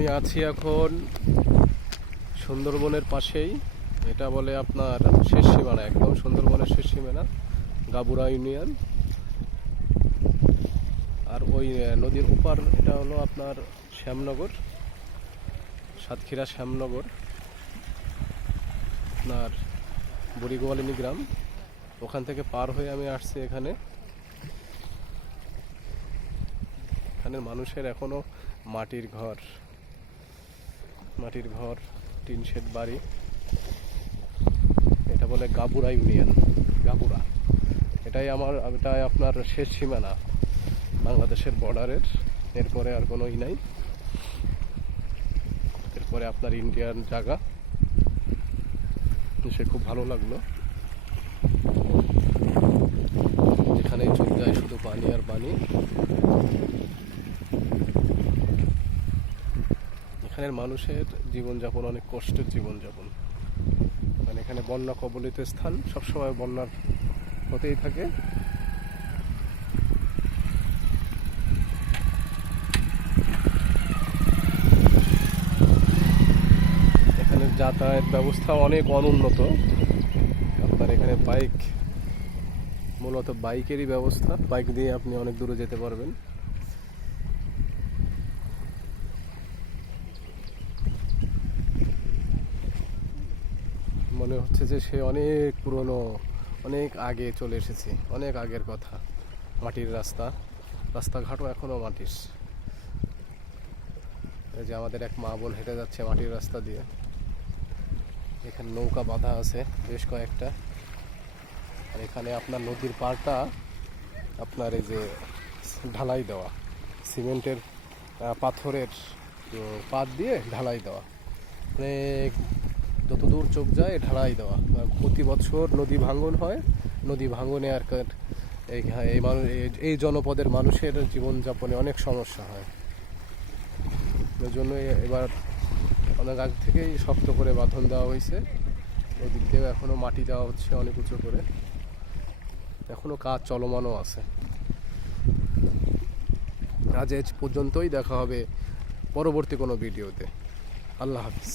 আমি আছি এখন সুন্দরবনের পাশেই। এটা বলে আপনার শেষ সীমানা, একদম সুন্দরবনের শেষ সীমানা, গাবুরা ইউনিয়ন। আর ওই নদীর ওপার এটা হলো আপনার শ্যামনগর, সাতক্ষীরা শ্যামনগর, আপনার বুড়িগোয়ালিনী গ্রাম। ওখান থেকে পার হয়ে আমি আসছি এখানে। এখানের মানুষের এখনো মাটির ঘর, টিন শেড বাড়ি। এটা বলে গাবুরা ইউনিয়ন, গাবুরা। এটাই আপনার শেষ সীমানা বাংলাদেশের বর্ডারের। এরপরে আর কোনোই নাই, এরপরে আপনার ইন্ডিয়ান জায়গা। সে খুব ভালো লাগলো, যেখানেই চলে যায় শুধু পানি আর পানি। এখানের মানুষের জীবনযাপন অনেক কষ্টের জীবনযাপন, মানে এখানে বন্যা কবলিত স্থান, সবসময় বন্যার হতেই থাকে। এখানে যাতায়াত ব্যবস্থা অনেক অনুন্নত। আপনার এখানে মূলত বাইকেরই ব্যবস্থা, বাইক দিয়ে আপনি অনেক দূরে যেতে পারবেন। মনে হচ্ছে যে সে অনেক পুরনো, অনেক আগে চলে এসেছি, অনেক আগের কথা। মাটির রাস্তাঘাটও এখনো মাটির। এই যে আমাদের এক মা বোন হেঁটে যাচ্ছে মাটির রাস্তা দিয়ে। এখানে নৌকা বাঁধা আছে বেশ কয়েকটা। আর এখানে আপনার নদীর পাড়টা আপনার এই যে ঢালাই দেওয়া, সিমেন্টের পাথরের পাত দিয়ে ঢালাই দেওয়া, অনেক যতদূর চোখ যায় ঢালাই দেওয়া। প্রতি বছর নদী ভাঙন হয়, নদী ভাঙনে আর এই জনপদের মানুষের জীবনযাপনে অনেক সমস্যা হয়। ওই জন্য এবার অনেক আগ থেকেই শক্ত করে বাঁধন দেওয়া হয়েছে। ওদিক দিয়েও এখনও মাটি দেওয়া হচ্ছে অনেক উঁচু করে, এখনও কাজ চলমানও আছে। আজ পর্যন্তই, দেখা হবে পরবর্তী কোনো ভিডিওতে। আল্লাহ হাফিজ।